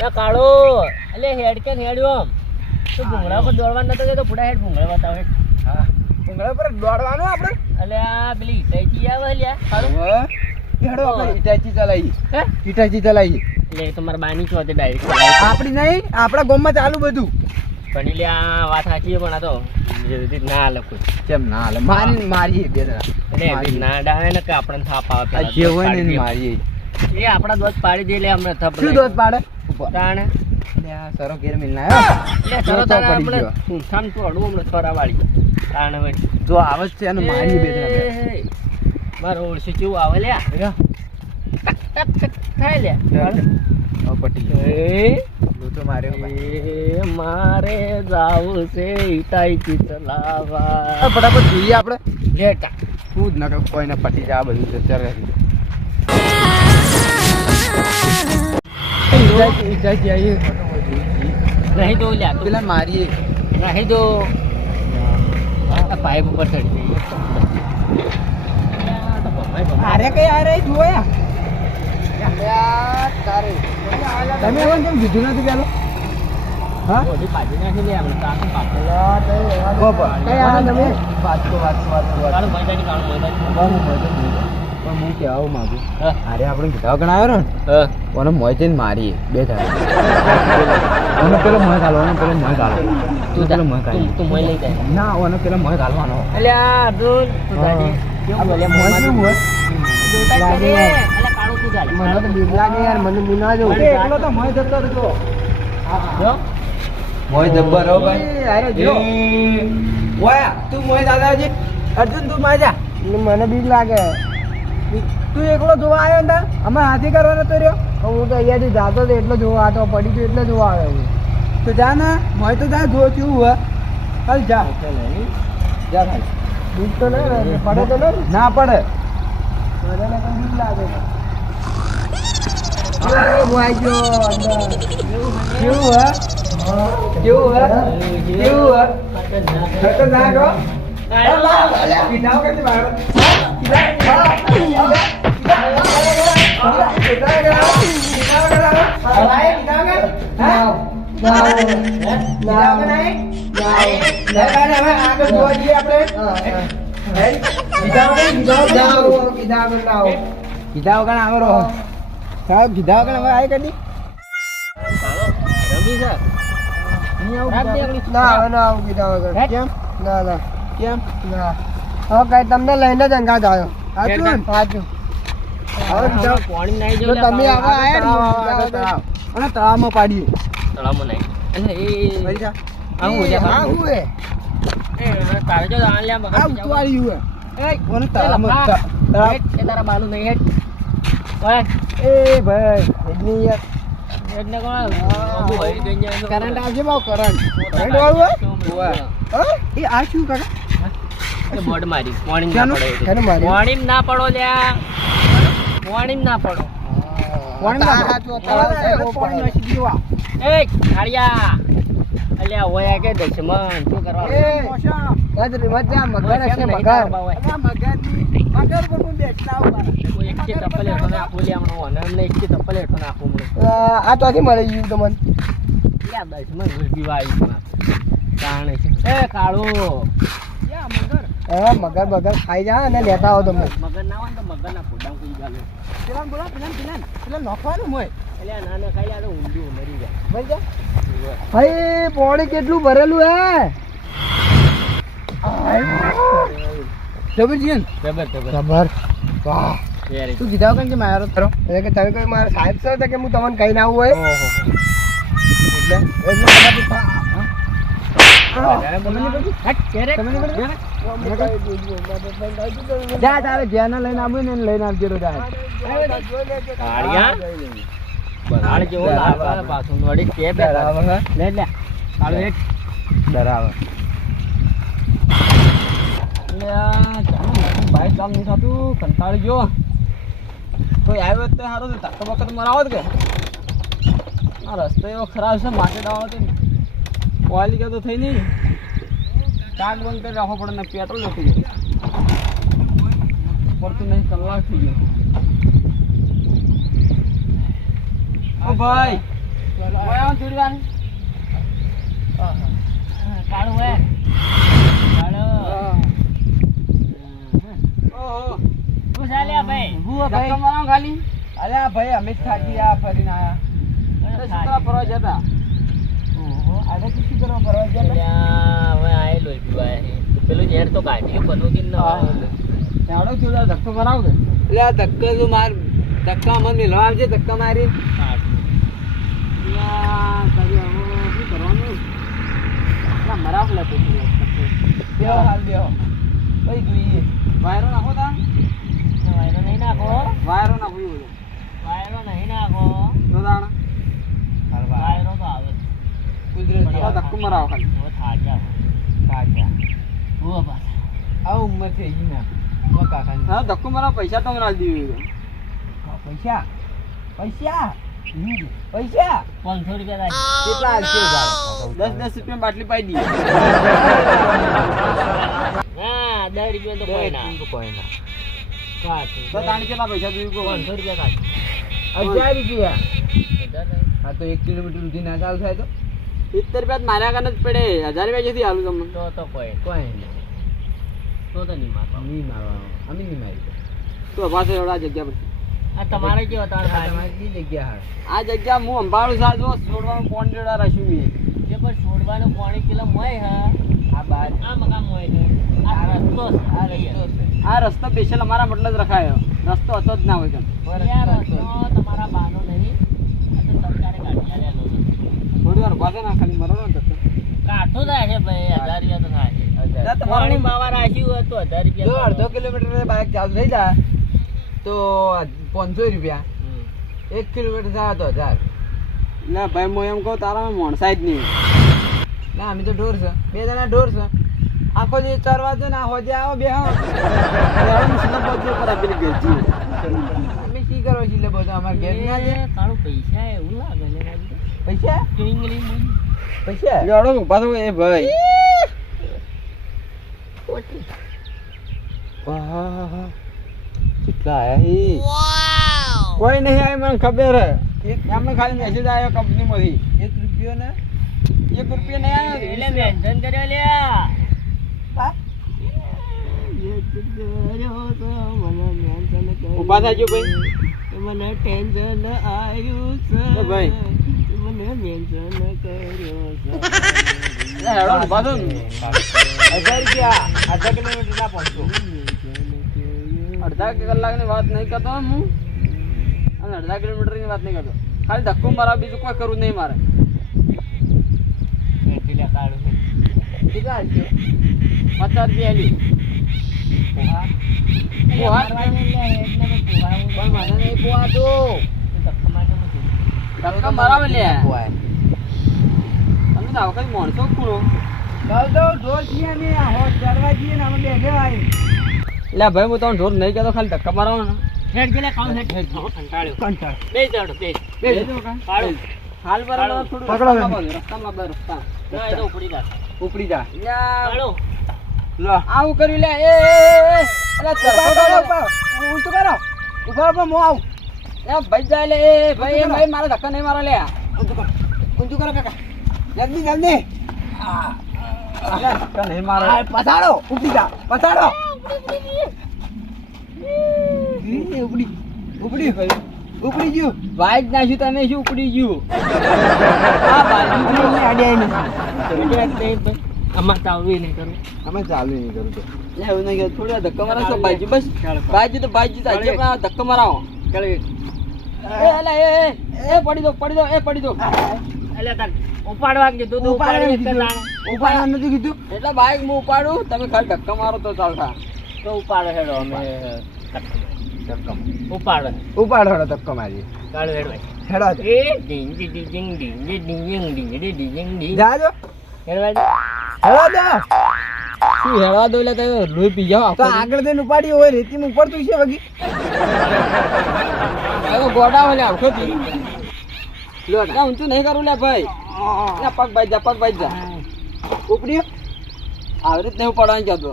એ કાળો એટલે હેડ કે હેડ્યો આમ. તો ભૂંગળા પર દોડવા નતો તો પૂરા હેડ ભૂંગળા બતાવે હા ભૂંગળા પર દોડવાનું આપણે? એટલે આ પેલી ઈટાઈચી આવે લ્યા હેડો આપણે ઈટાચી ચલાવીએ હે? ઈટાચી ચલાવીએ એટલે તમારા બાની છો તે ડાયરેક્ટ આપણી નહીં આપણા ગામમાં ચાલુ બધું. પણ એટલે આ વાત સાચી પણ આ તો ના હાલે કોઈ. કેમ ના હાલે? મારી મારીએ બે જણા. ના ને કે આપણને થાપ આવે જે હોય ને. મારીએ. એ આપણા દોત પાડી દે એટલે અમને થપ શું દોત પાડે? તાણે. સરો ઘેર મિલના આવ્યો. એટલે જો તરત તો આપણે ગયો. તો અડવું હમણાં થોડા વાળી તાણે જો આવે છે બે જણા. મારો ઓળસી કેવું આવે ટક થાય લ્યા પટી માર્યો ભાઈ. મારે જાવું છે ઈટાઈ ચિતલાવા. આ ફટાફટ જોઈએ આપણે. લેટા. તું જ નકર કોઈને પટી જાય આ બધું છે ચરે નહીં તો લ્યા તું. પેલા મારીએ. નહીં તો પાઇપ ઉપર ચડી જઈએ અરે કઈ અરે જોયા તમે એવું કેમ કીધું નથી પેલો? હા? પાછી નાખી લે આપણે કઈ આ પણ હું કહેવા માંગુ અરે આપણે કીધા ગણા ને ઓને મોય જઈને મારીએ બે થાય ઓને પેલો મોય ગાલો ઓને પેલો મોય ગાલો તું પેલો મોય તું તું મોય લઈ જાય ના ઓને પેલો મોય ગાલવાનો એટલે આ તું મને બીક લાગે તો મોય જતો હતો જો. મોય જબ્બર હો ભાઈ. અરે જો. ઓયા તું અર્જુન તું માં મને બીક લાગે. તું એકલો જોવા આવ્યો ને અમે હાથી કરવાનો તો રહ્યો? હું તો અહીંયાથી જાતો તો એટલો જોવા આટો પડી ગયો એટલે જોવા આવ્યો હું. તો જા ને. મોય તો જા જો થયું હોય. ચાલ જા. જા ભાઈ. બીક તો નહીં પડે તો નહીં ના પડે બધાને કઈ બીક લાગે ખતરનાક કીધા વગર બહાર કીધા સાહેબ કીધા વગર હવે આય કદી? રમી છે રાખ દે આગળ. ના ના આવું કીધા વગર. કેમ? ના ના. કેમ? ના. હવે કઈ તમને લઈને જ અંગાત આવ્યો. સાચું? સાચું. તમે આવા અને તળાવમાં પાડ્યું તળાવમાં નાઈ એટલે એ મરી જા. આ હું છે, આ હું? એ તારે જો આ લ્યા મગજ આ જાવ. ઉતવાળ્યું હે. એ, કોને એ તળાવમાં લફા. ત- તળાવ- હેટ, એ તારા બાનું નહીં હેટ ઓય એ ભાઈ એટલી યાર એટલે કોણ બાબુ હરી ગઈ કરંટ આવશે બહુ કરંટ કરંટ વાળું હે? હા? એ આ શું કાકા બોર્ડ મારી પાણી ના પડો? પાણી ના પડો લ્યા પાણી ના પડો પાણી ના પડે. એ કાળિયા અલ્યા ઓય કે દશમન શું કરવા એ, મગર મજા મગર મગર મગર કોઈ એક કે હમણાં ઓને એમને એક કે હેઠો નાખવું હમણાં. અલા, આ ચોથી મળી ગયું તમને. લ્યા દશમનમાં. જાણે છે. એ કાળો હા મગર બગર ખાઈ જા અને લેતા આવો તમે મગર ના હોય તો મગર ના ફોડા કોઈ ગાલે. પેલા બોલા પેલા પેલા પેલા નોખવાનું મોય એટલે આ નાના ખાઈ લે તો ઊંધું મરી જાય. મરી જા ભાઈ પોણી કેટલું ભરેલું હે? જબર જબર. જબર. વાહ. તું કીધા કે મારો તારો એટલે કે તમે કોઈ મારા સાહેબ સર કે હું તમને કઈ ના આવું હોય? એટલે એટલે. તમે હટ કેરે તમે? જા તારે જ્યાં લઈને આવ્યું ને લઈને આવજે રો જા જેવો લાગે કે ડરાવે લે લે કાળો હેઠ ડરાવે લે ચાલો બાઈક કામ નહીં થતું કંટાળી ગયો કોઈ આવ્યો તો સારું છે વખત મરાવો કે આ રસ્તો એવો ખરાબ છે, માટે ડાવો તો કે તો થઈ નહીં. કાક બંધ કરી રાખવો પડે ને પેટ્રોલ નથી ગયું પડતું નહીં કલાક થઈ ગયો. ભાઈ ઓય આવો કાળું હે. ખાલી? અલ્યા ભાઈ અમે જ થાકી આ ફરીને આયા. ફરવા જતા ઓહો આજે તો શું કરવા ફરવા જતા અલ્યા, હવે આયેલો. પેલું ઝેર તો કાઢી બનવું કે ન થોડા ધક્કો મરાવ કે એટલે આ ધક્કો તો માર ધક્કા મને મિલવા આવજે ધક્કા મારી. શું કરવાનું? મરાવ લેતો બેહો હાલ બેહો. કઈ જોઈએ? વાયરો નાખો તા. વાયરો નહીં નાખો. વાયરો નાખવું એવું વાયરો નહીં નાખો. તો તાણ વાયરો તો આવે જ. ધક્કો મરાવો ખાલી. થાક્યા. થાક્યા. ઊભો પાછા. આ ઉંમર થઈ ગઈ ને. હા ધક્કો મરાવો પૈસા તો મરાવી દીધું પૈસા? પૈસા? પૈસા? પાંચસો રૂપિયા કેટલા દસ દસ રૂપિયા બાટલી પાઈ દઈએ. હા દસ રૂપિયા તો કોઈ ના. કાઢ. તો તાણી કેટલા પૈસા દીધું કહો? પાંચસો રૂપિયા. હજાર રૂપિયા. હા તો એક કિલોમીટર સુધી ના ચાલુ થાય તો? સિત્તેર રૂપિયા માર્યા કાને જ પડે. હજાર રૂપિયા જેથી હાલું તમને? તો તો કોઈ કોઈ તો તો નહીં મારતો. નહીં મારવાનું અમે નહીં મારી તો પાછો એવડા જગ્યા પર. આ તમારે કેવો તમારી જગ્યા આ જગ્યા હું અંબાળું સાર જો છોડવાનું કોણ જોડા રાખ્યું મેં. જે પણ છોડવાનું પાણી કિલો મોય હા. આ બાર. આ મકાન મોય છે. આ રસ્તો આ રસ્તો આ રસ્તો સ્પેશિયલ અમારા મતલબ જ રખાયો. રસ્તો હતો જ ના હોય કેમ તમારા બાનો નહીં આ તો સરકારે કાઢી આલેલો છે. થોડી વાર ના ખાલી મરો ને કાઢું થાય છે ભાઈ હજાર રૂપિયા તો થાય છે તમારે રાખ્યું હોય તો હજાર જો રૂપિયા અડધો કિલોમીટર બાઇક ચાલુ થઈ જાય તો પાંચસો રૂપિયા. એક કિલોમીટર થાય તો હજાર. ના ભાઈ હું એમ કહું તારા મોણસાય જ નહીં. ના અમે તો ઢોર છે. બે જણા ઢોર છે. આખો જે ચરવા છે ને હોજે આવો બે અમે શી કરવા છીએ બધું? અમારે ઘેર ના છે. એ તારું પૈસા એવું લાગે છે. પૈસા. પૈસા? ગાડો ઊભા થો એ ભાઈ. કેટલા આયા હી? કોઈ નહીં આય મને ખબર એમને ખાલી મેસેજ આવ્યો કંપનીમાંથી એક રૂપિયો ને? એક રૂપિયો નહીં આવ્યો એટલે મેન્શન કર્યો લ્યા. ઊભા થાય ભાઈ. મને ટેન્શન આવ્યું છે ભાઈ. અડધા કલાક ના વાત નહીં કરતો ને હું અને અડધા કિલોમીટરની વાત નહીં કરતો ખાલી ધક્કો મારા બીજું કોઈ કરવું નહીં મારે. પચાસ રૂપિયા લી પોહા પણ મને નહીં પોહા તો ધક્કા મારાવે લે તમે તો આવો કઈ માણસો ખૂણો લે ભાઈ હું તમને ઢોર નહીં કહેતો ખાલી ધક્કા મારવાનો. ને હેડ ગયેલા કામ હેડ. હેડ કંટાળ્યો. બે જણ બે બે જો કાં? કાળું હાલ બરાબર થોડું પકડો રસ્તામાં બાંધો, રસ્તા. ના એ તો ઉપડી જા. ઉપડી જા. યા, લો. આવું કર્યું લે. એ એ, એ. અલા, તો લે. કરો. ઊભા ઊભા મો આવ. ભાઈ જાય લે ભાઈ ભાઈ મારા ધક્કા નહીં મારો લે. ઊંચું કરો. કાકા. જલ્દી જલ્દી. ધક્કા નહીં મારો. પછાડો. ઉપડી જા. પછાડો. ઉપડી. ઉપડી. ભાઈ. ઉપડી ગયું. ભાઈ જ નાખ્યું તમે શું ઉપડી ગયું? આ બાજુ આઈને. અમાર આવડું નહીં કરું. અમે ચાલુ નહીં કરું. તો એવું નહીં થોડા ધક્કા મારો બાજુ બસ? બાજુ તો બાજુ આ મરાવો એ અલા, એ એ, એ પડી દો પડી દો એ પડી દો. એટલે તાર ઉપાડવા કીધું તો? કીધું. નથી કીધું. એટલે બાઈક હું ઉપાડું તમે ખાલી ધક્કા મારો તો ચાલતા તો ઉપાડો હેડો અમે ઉપાડો. ઉપાડો. હેડો ધક્કો મારી કાળું હેડ. ભાઈ હેડો. એ ડીંગ ડીંગ ડીંગ ડી ડીંગ ડીંગ ડી ડીંગ ડીંગ જાજો. હેડ ભાઈ હેડો તો શું હેળવા દો એટલે તમે લોહી પી જાઓ તો આગળ જઈને ઉપાડી હોય રેતી માં પડતું છે વગી. હવે ગોડા હોય આવખો તી લો ના ઊંચું નહીં કરું લે ભાઈ. ના પગ બાજ જા પગ બાજ જા. ઉપડી આવી રીત નહીં પડવાની જતો.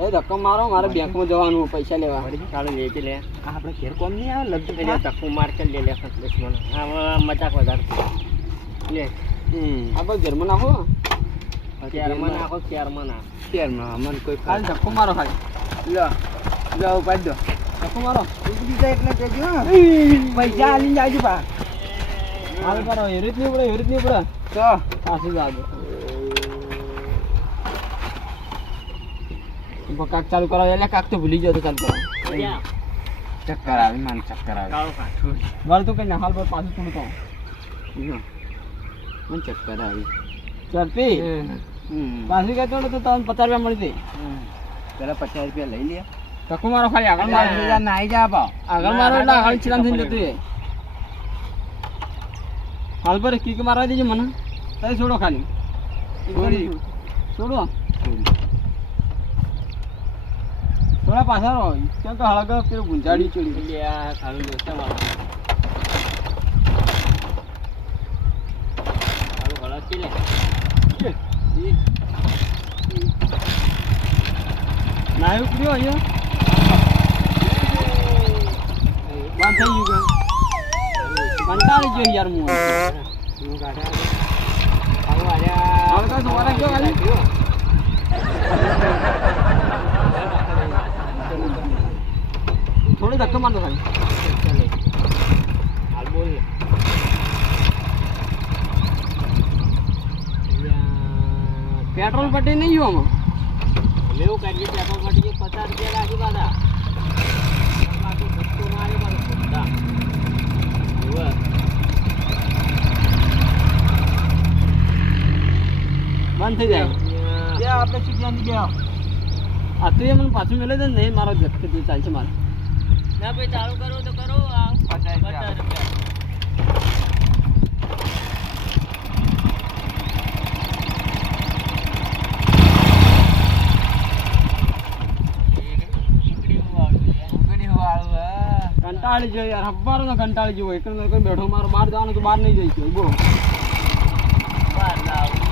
એ ધક્કો મારો મારે બેંકમાં જવાનું પૈસા લેવા. ચાલો લેતી લે. આપણે ઘેર કોમ નહીં આવે? લગતું પેલા ધક્કો માર કે લે લે ખતલેશ મને. આ મજાક વધારે લે. આપણે ઘરમાં નાખો કેરમાં નાખો કેરમાં નાખો શેરમાં અમને કોઈ ખાલી ધક્કો મારો ખાલી. લો લો ઉપાડ દો. ધક્કો મારો. જાય એટલે કહેજો. પૈસા આલીને જાજો પા હાલ કરો એવી રીત નહીં પડે એવી રીત નહીં પડે. તો. પાછું જાજો. કાક ચાલુ કરો એટલે કાક તો ભૂલી ગયો તો ચાલુ કરો ક્યાં? ચક્કર આવે મને ચક્કર આવે. મારે તો કઈ ના હાલ પર પાછું થોડું કહું મને ચક્કર આવી. ચાલતી પાછું કહેતો તો તમને પચાસ રૂપિયા મળી હતી પેલા પચાસ રૂપિયા લઈ લે. ધક્કો મારો ખાલી. આગળ મારો. નાઈ જા પાવ. આગળ મારો એટલે આગળ ચીલામ થઈને જતું હાલ પર કીક મારવા દેજો મને. તઈ છોડો ખાલી. છોડો. થોડા પાછા રહો. કેમ કે હળગ પેલું ગુંજાડી ચડી લે આ કાળું દોસ્તા મારો કાળું હળદથી લે ના ઉપડ્યો અહીંયા? બંધ થઈ ગયું કંટાળી ગયો યાર હું હવે તો સવારે ગયો ખાલી થોડી ધક્કો મારતો ખાલી. હાલ બોલ પેટ્રોલ પટી નહીં ગયું આમાં? એવું કરીએ પેપર માટે પચાસ રૂપિયા રાખી પાછા મારે બધા બંધ થઈ જાય. જે આપણે સુજ્યાની ગયા આ તો એ મને પાછું મેળે છે નહીં મારો ધક્કે ચાલશે મારે. ના ભાઈ ચાલુ કરો તો કરો આ પચાસ પચાસ રૂપિયા. કંટાળી જાય યાર. હવારો તો કંટાળી જવું એકલો બેઠો, મારો બહાર જવાનું તો બહાર નહીં જઈશું બહુ બહાર જાવ